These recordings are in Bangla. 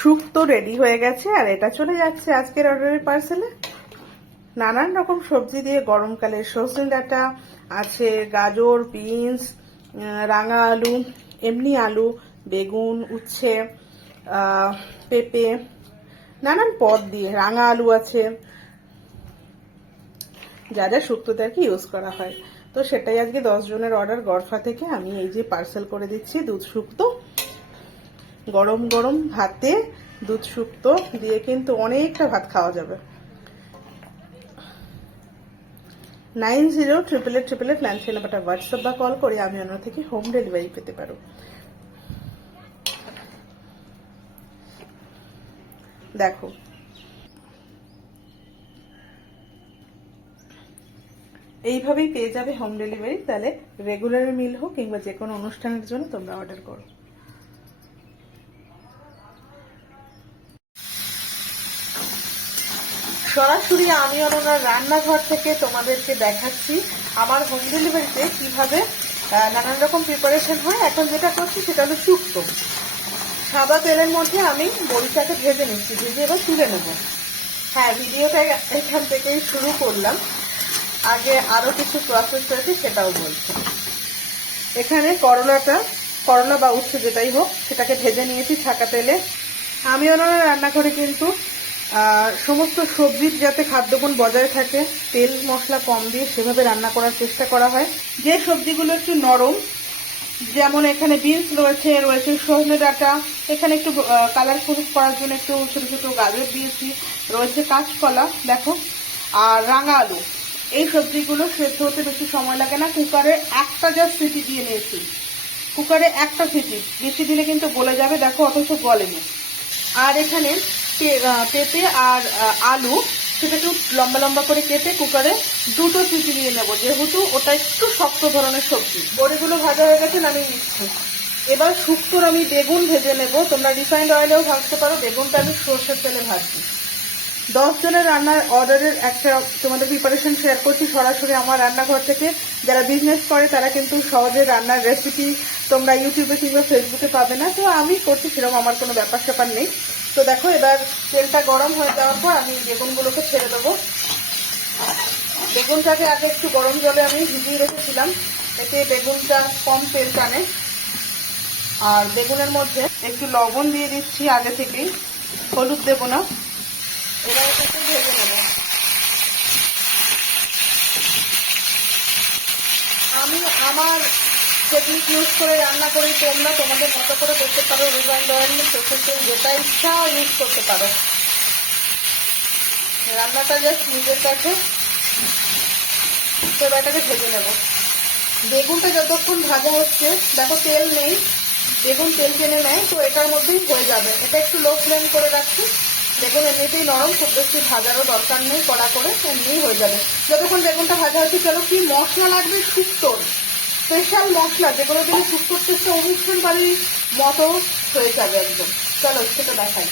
শুক্তো রেডি হয়ে গেছে আর এটা চলে যাচ্ছে আজকের অর্ডারের পার্সেলে নানান রকম সবজি দিয়ে গরমকালে সজনে ডাঁটা, আছে গাজর বিনস রাঙা আলু, এমনি আলু, বেগুন, উচ্ছে পেঁপে, নানান পদ দিয়ে রাঙা আলু আছে। যা যা শুক্তোতে আর কি ইউজ করা হয়। তো সেটাই আজকে জনের অর্ডার গরফা থেকে আমি এই যে পার্সেল করে দিচ্ছি দুধ শুক্তো। গরম গরম ভাতে দুধ শুক্তো দিয়ে কিন্তু অনেকটা ভাত খাওয়া যাবে। Nine zero triple eight triple eight land নাম্বারটা হোয়াটসঅ্যাপ বা কল করে আমি ওনার থেকে হোম ডেলিভারি পেতে পারো। দেখো। এইভাবেই পেয়ে যাবে হোম ডেলিভারি তাহলে রেগুলার মিল হোক কিংবা যে কোনো অনুষ্ঠানের জন্য তোমরা অর্ডার করো। সরাসরি আমি ওনার রান্নাঘর থেকে তোমাদেরকে দেখাচ্ছি আমার হোম ডেলিভারিতে কীভাবে নানান রকম প্রিপারেশন হয়। এখন যেটা করছি সেটা হলো শুক্তো। সাদা তেলের মধ্যে আমি বড়িটাকে ভেজে নিচ্ছি। ভেজে এবার তুলে নেব। হ্যাঁ ভিডিওটা এখান থেকেই শুরু করলাম। আগে আরও কিছু প্রসেস রয়েছে, সেটাও বলছি। এখানে করলাটা, করলা বা উচ্ছে যেটাই হোক, সেটাকে ভেজে নিয়েছি ছাকা তেলে। আমি ওনারা রান্নাঘরে কিন্তু সমস্ত সবজির যাতে খাদ্যগুণ বজায় থাকে, তেল, মশলা কম দিয়ে সেভাবে রান্না করার চেষ্টা করা হয়। যে সবজিগুলো একটু নরম, যেমন এখানে বিনস রয়েছে রয়েছে সজনে ডাঁটা, এখানে একটু কালার কালারফুল করার জন্য একটু ছোটো ছোটো গাজর দিয়েছি, রয়েছে কাঁচকলা, দেখো, আর রাঙা আলু। এই সবজিগুলো সেদ্ধ হতে বেশি সময় লাগে না, কুকারে একটা যা সিটি দিয়ে নিয়েছি। কুকারে একটা সিটি, বেশি দিলে কিন্তু গলে যাবে, দেখো, অথচ গলেনি। আর এখানে পেঁপে আর আলু, সেটা একটু লম্বা লম্বা করে কেটে কুকারে দুটো সিটি দিয়ে নেব। যেহেতু ওটা একটু শক্ত ধরনের সবজি। বড়িগুলো ভাজা হয়ে গেছে, নামিয়ে নিচ্ছি। এবার শুক্তোর আমি বেগুন ভেজে নেব। তোমরা রিফাইন্ড অয়েলেও ভাজতে পারো। বেগুনটা আমি সর্ষের তেলে ভাজছি। দশ জনের রান্নার অর্ডারের একটা তোমাদের প্রিপারেশন শেয়ার করছি। সরাসরি আমার রান্নাঘর থেকে যারা বিজনেস করে, তারা কিন্তু সহজে রান্নার রেসিপি তোমরা ইউটিউবে কিংবা ফেসবুকে পাবে না। তো আমি করছি, সেরকম আমার কোনো ব্যাপার স্যাপার নেই। তো দেখো, এবার তেলটা গরম হয়ে যাওয়ার পর আমি বেগুনগুলোকে ছেড়ে দেবো। বেগুনটাকে আগে একটু গরম জলে আমি ভিজিয়ে রেখেছিলাম, এতে বেগুনটা কম তেল টানে। আর বেগুনের মধ্যে একটু লবণ দিয়ে দিচ্ছি আগে থেকেই, হলুদ দেবো না। এবার এটাকে ভেজে নেব। আমি আমার টেকনিক ইউজ করে রান্না করি, তোমরা তোমাদের মতো করে করতে পারো রিফাইন্ড অয়েল সেক্ষেত্রে যেটা ইচ্ছা ইউজ করতে পারো। রান্নাটা জাস্ট নিজের কাছে তো এটাকে ভেজে নেব। বেগুনটা যতক্ষণ ভাজা হচ্ছে, দেখো তেল নেই, বেগুন তেল টেনে নেয়, তো এটার মধ্যেই হয়ে যাবে। এটা একটু লো ফ্লেম করে রাখছি। বেগুন এমনিতেই নরম, খুব বেশি ভাজারও দরকার নেই, কড়া করে, এমনিই হয়ে যাবে। যতক্ষণ বেগুনটা ভাজা হচ্ছে, চলো কি মশলা লাগবে শুক্তোর স্পেশাল মশলা, যেগুলো তুমি শুক্তোর চেষ্টা অনুষ্ঠান বাড়ির মতো হয়ে যাবে একদম। চলো, সেটা দেখাই।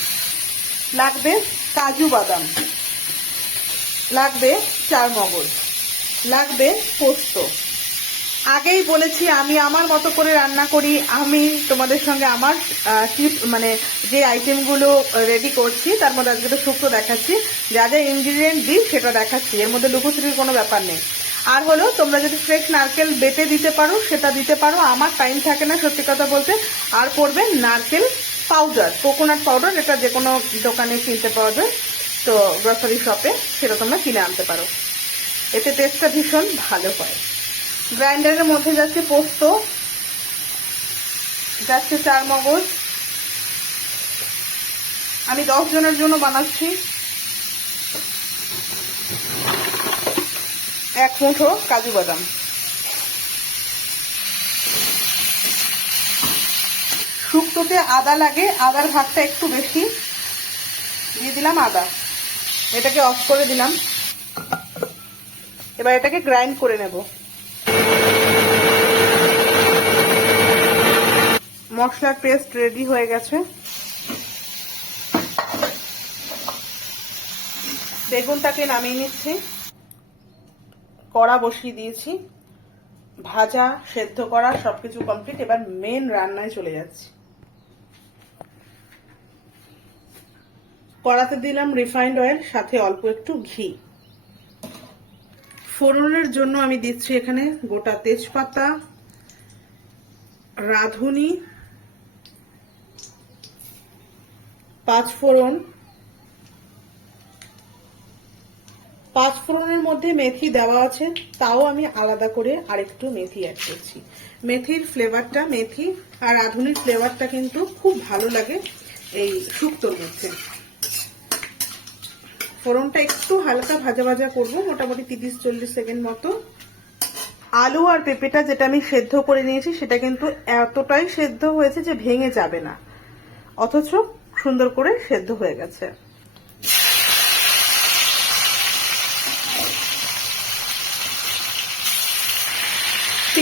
লাগবে কাজু বাদাম। লাগবে চার মগজ। লাগবে পোস্ত। আগেই বলেছি, আমি আমার মতো করে রান্না করি। আমি তোমাদের সঙ্গে আমার টিপ মানে যে আইটেমগুলো রেডি করছি, তার মধ্যে আজকে তো শুক্তো দেখাচ্ছি। যা যা ইনগ্রিডিয়েন্ট দিই, সেটা দেখাচ্ছি। এর মধ্যে লুকোচুরির কোনো ব্যাপার নেই। আর হলো, তোমরা যদি ফ্রেশ নারকেল বেটে দিতে পারো, সেটা দিতে পারো। আমার টাইম থাকে না, সত্যি কথা বলতে। আর পড়বে নারকেল পাউডার কোকোনাট পাউডার এটা যে কোনো দোকানে কিনতে পাওয়া যায়। তো গ্রসারি শপে সেটা তোমরা কিনে আনতে পারো। এতে টেস্টটা ভীষণ ভালো হয়। গ্রাইন্ডারের মধ্যে যাচ্ছে পোস্ত, যাচ্ছে চার মগজ আমি দশ জনের জন্য বানাচ্ছি। এক মুঠো কাজু বাদাম। শুক্তোতে আদা লাগে, আদার ভাগটা একটু বেশি। দিয়ে দিলাম আদা। এটাকে অফ করে দিলাম। এবার এটাকে গ্রাইন্ড করে নেব। মশলার পেস্ট রেডি হয়ে গেছে। বেগুনটাকে নামিয়ে নিচ্ছি। কড়া বসিয়ে দিয়েছি। ভাজা সেদ্ধ করা সবকিছু কমপ্লিট এবার মেন রান্নায় চলে যাচ্ছি। কড়াতে দিলাম রিফাইন্ড অয়েল সাথে অল্প একটু ঘি। ফোড়নের জন্য আমি দিচ্ছি এখানে গোটা তেজপাতা, রাঁধুনি পাঁচ ফোড়ন পাঁচ ফোড়নের মধ্যে মেথি দেওয়া আছে, তাও আমি আলাদা করে আরেকটু মেথি অ্যাড করছি। মেথির ফ্লেভারটা মেথি আর রাঁধুনির ফ্লেভারটা কিন্তু খুব ভালো লাগে এই শুক্তোর মধ্যে। ফোড়নটা একটু হালকা ভাজা ভাজা করব, মোটামুটি তিরিশ চল্লিশ সেকেন্ড মতো। আলু আর পেঁপেটা যেটা আমি সেদ্ধ করে নিয়েছি, সেটা কিন্তু এতটাই সেদ্ধ হয়েছে যে ভেঙে যাবে না। অথচ সুন্দর করে সেদ্ধ হয়ে গেছে।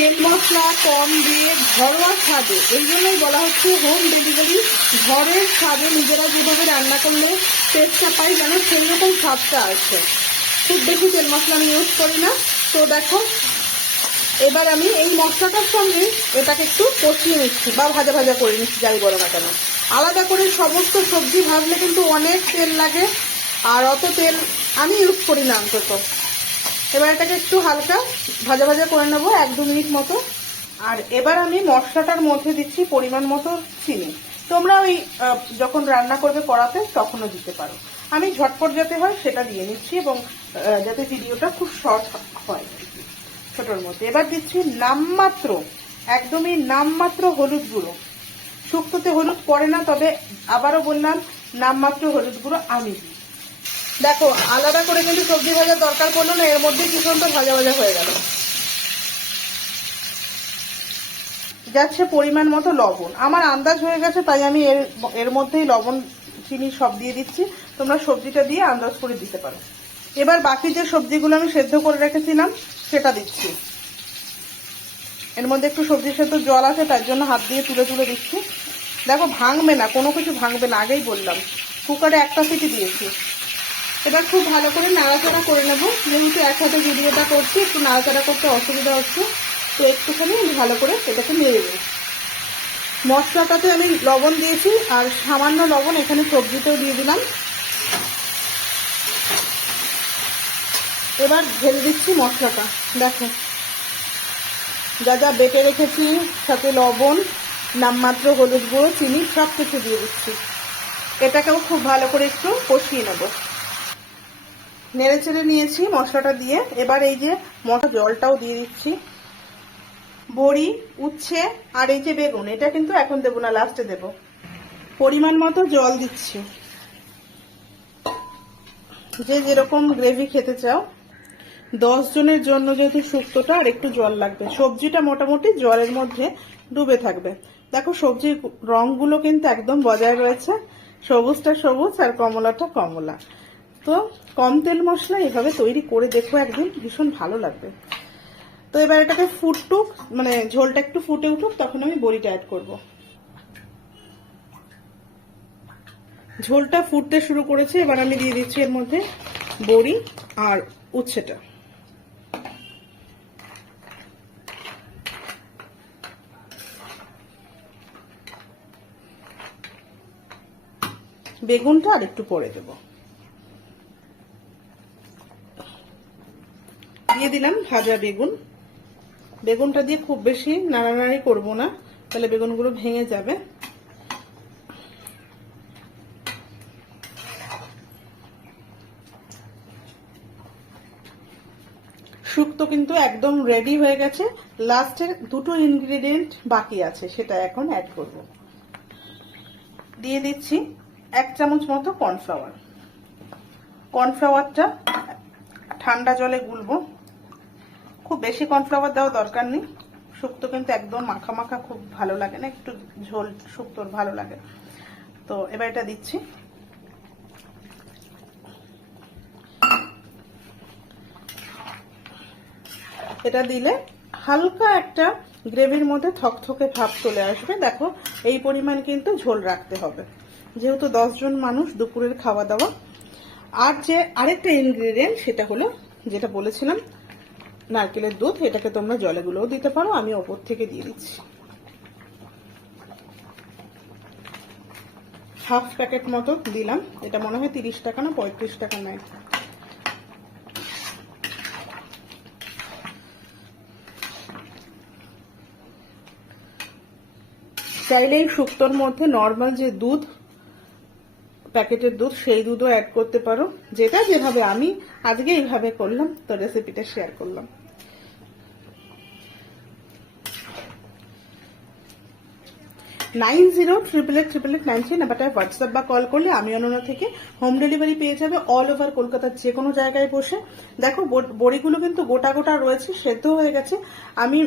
তেল মশলা কম দিয়ে ঘরোয়া স্বাদে, এই জন্যই বলা হচ্ছে হোম ডেলিভারি ঘরের স্বাদে নিজেরা যেভাবে রান্না করলে টেস্টটা পাই যেন সেই রকম স্বাদটা আছে। খুব বেশি তেল মশলা আমি ইউজ করি না। তো দেখো, এবার আমি এই মশলাটার সঙ্গে এটাকে একটু কষিয়ে নিচ্ছি বা ভাজা ভাজা করে নিচ্ছি, যাই বলো না কেন। আলাদা করে সমস্ত সবজি ভাজলে কিন্তু অনেক তেল লাগে, আর অত তেল আমি ইউজ করি না অন্তত। এবার এটাকে একটু হালকা ভাজা ভাজা করে নেব, এক দু মিনিট মতো। আর এবার আমি মশলাটার মধ্যে দিচ্ছি পরিমাণ মতো চিনি। তোমরা ওই যখন রান্না করবে কড়াতে, তখনও দিতে পারো। আমি ঝটপট যাতে হয় সেটা দিয়ে নিচ্ছি এবং যাতে ভিডিওটা খুব শর্ট হয়। ছোটোর মধ্যে। এবার দিচ্ছি নামমাত্র, একদমই নামমাত্র হলুদ গুঁড়ো। শুক্তোতে হলুদ পড়ে না, তবে আবারও বললাম, নামমাত্র হলুদ গুঁড়ো আমি দিই। দেখো, আলাদা করে কিন্তু সবজি ভাজার দরকার পড়ল না, এর মধ্যে কি সুন্দর ভাজা ভাজা হয়ে গেল। যাচ্ছে পরিমাণ মতো লবণ। আমার আন্দাজ হয়ে গেছে, তাই আমি এর এর মধ্যেই লবণ চিনি সব দিয়ে দিচ্ছি। তোমরা সবজিটা দিয়ে আন্দাজ করে দিতে পারো। এবার বাকি যে সবজিগুলো আমি সেদ্ধ করে রেখেছিলাম, সেটা দিচ্ছি। এর মধ্যে একটু সবজি সেদ্ধ জল আছে, তার জন্য হাত দিয়ে তুলে তুলে দিচ্ছি। দেখো, ভাঙবে না, কোনো কিছু ভাঙবে না, আগেই বললাম। কুকারে একটা সিটি দিয়েছি। এবার খুব ভালো করে নাড়াচাড়া করে নেব। যেহেতু একসাথে ভিডিওটা করছি, একটু নাড়াচাড়া করতে অসুবিধা হচ্ছে। তো একটুখানি ভালো করে এটাকে নেড়ে দেবো মশলাটাতে আমি লবণ দিয়েছি, আর সামান্য লবণ এখানে সবজিতেও দিয়ে দিলাম। এবার ঢেলে দিচ্ছি মশলাটা। দেখো, যা যা বেটে রেখেছি, সাথে লবণ, নামমাত্র হলুদ গুঁড়ো, চিনি সব কিছু দিয়ে দিচ্ছি। এটাকেও খুব ভালো করে একটু কষিয়ে নেব। নেড়ে চেড়ে নিয়েছি মশলাটা দিয়ে। এবার এই যে মশলা জলটাও দিয়ে দিচ্ছি। বড়ি, উচ্ছে আর এই যে বেগুন, এটা কিন্তু এখন দেবো না লাস্টে দেব। পরিমাণ মতো জল দিচ্ছি। যে যেরকম গ্রেভি খেতে চাও। দশ জনের জন্য যেহেতু শুক্তোটা, আর একটু জল লাগবে। সবজিটা মোটামুটি জলের মধ্যে ডুবে থাকবে। দেখো, সবজির রঙগুলো কিন্তু একদম বজায় রয়েছে। সবুজটা সবুজ আর কমলাটা কমলা। তো কম তেল মশলা এভাবে তৈরি করে দেখো একদিন, ভীষণ ভালো লাগবে। তো এবার এটাকে ফুটটুক মানে ঝোলটা একটু ফুটে উঠুক, তখন আমি বড়িটা অ্যাড করব। ঝোলটা ফুটতে শুরু করেছে, এবার আমি দিয়ে দিচ্ছি এর মধ্যে বড়ি আর উচ্ছেটা। বেগুনটা আর একটু পরে দেবো দিয়ে দিলাম ভাজা বেগুন। বেগুনটা দিয়ে খুব বেশি নাড়ানাড়ি করব না, তাহলে বেগুনগুলো ভেঙে যাবে। শুক্তো কিন্তু একদম রেডি হয়ে গেছে। লাস্টের দুটো ইনগ্রেডিয়েন্ট বাকি আছে, সেটা এখন অ্যাড করব। দিয়ে দিচ্ছি এক চামচ মতো কর্নফ্লাওয়ার কর্নফ্লাওয়ারটা ঠান্ডা জলে গুলবো। খুব বেশি কর্নফ্লাওয়ার দেওয়া দরকার নেই। শুক্তো কিন্তু একদম মাখা মাখা খুব ভালো লাগে না, একটু ঝোল শুক্তোর ভালো লাগে। তো এবার এটা দিচ্ছি। এটা দিলে হালকা একটা গ্রেভির মধ্যে থকথকে ভাব চলে আসবে। দেখো, এই পরিমাণ কিন্তু ঝোল রাখতে হবে। যেহেতু জন মানুষ দুপুরের খাওয়া দাওয়া। আর যে আরেকটা ইনগ্রিডিয়েন্ট সেটা হলো যেটা বলেছিলাম নারকেলের দুধ, এটাকে তোমরা জলে গুলোও দিতে পারো, আমি ওপর থেকে দিয়ে দিচ্ছি। হাফ প্যাকেট মতো দিলাম, এটা মনে হয় তিরিশ টাকা না পঁয়ত্রিশ টাকা নেয়। চাইলে এই শুক্তোর মধ্যে নর্মাল যে দুধ প্যাকেটের দুধ, সেই দুধও অ্যাড করতে পারো। যেটা যেভাবে আমি আজকে এইভাবে করলাম, তো রেসিপিটা শেয়ার করলাম। Nine zero triple eight triple eight nine three নাম্বারটায় WhatsApp বা কল করলে আমি অনন্য থেকে হোম ডেলিভারি পেয়ে যাবে অল ওভার কলকাতার যে কোনো জায়গায় বসে। দেখো বড়িগুলো কিন্তু গোটা গোটা রয়েছে, সেদ্ধ হয়ে গেছে। আমি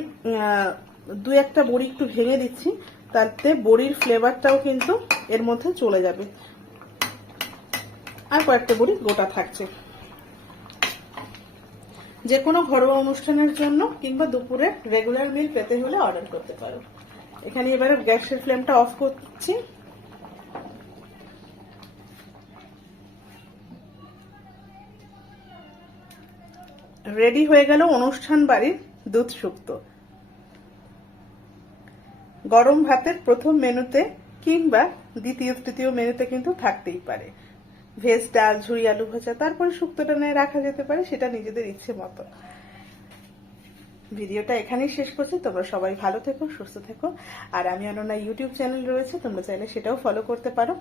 দু একটা বড়ি একটু ভেঙে দিচ্ছি, তাতে বড়ির ফ্লেভারটাও কিন্তু এর মধ্যে চলে যাবে। আর কয়েকটা বড়ি গোটা থাকছে। যে কোনো ঘরোয়া অনুষ্ঠানের জন্য কিংবা দুপুরে রেগুলার মিল পেতে হলে অর্ডার করতে পারো। এখানে এবারে গ্যাসের ফ্লেমটা অফ করছি। রেডি হয়ে গেল অনুষ্ঠান বাড়ির দুধ শুক্তো গরম ভাতের প্রথম মেনুতে কিংবা দ্বিতীয় তৃতীয় মেনুতে কিন্তু থাকতেই পারে। ভেজ ডাল ঝুড়ি আলু ভাজা, তারপরে শুক্তোটা নিয়ে রাখা যেতে পারে, সেটা নিজেদের ইচ্ছে মতো। ভিডিওটা এখানেই শেষ করছি। তোমরা সবাই ভালো থেকো, সুস্থ থেকো। আর আমি অনন্যা ইউটিউব চ্যানেল রয়েছে, তোমরা চাইলে সেটাও ফলো করতে পারো।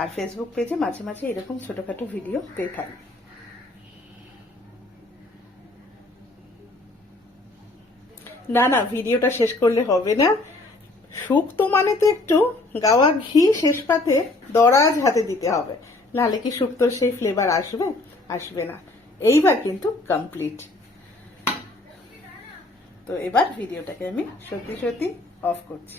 আর ফেসবুক পেজে মাঝে মাঝে এরকম ছোটখাটো ভিডিও পেয়ে থাকি। না না, ভিডিওটা শেষ করলে হবে না। শুক্তো মানে তো একটু গাওয়া ঘি শেষ পাতে দরাজ হাতে দিতে হবে। নাহলে কি শুক্তোর সেই ফ্লেভার আসবে? আসবে না। এইবার কিন্তু কমপ্লিট তো এবার ভিডিওটাকে আমি সত্যি সত্যি অফ করছি।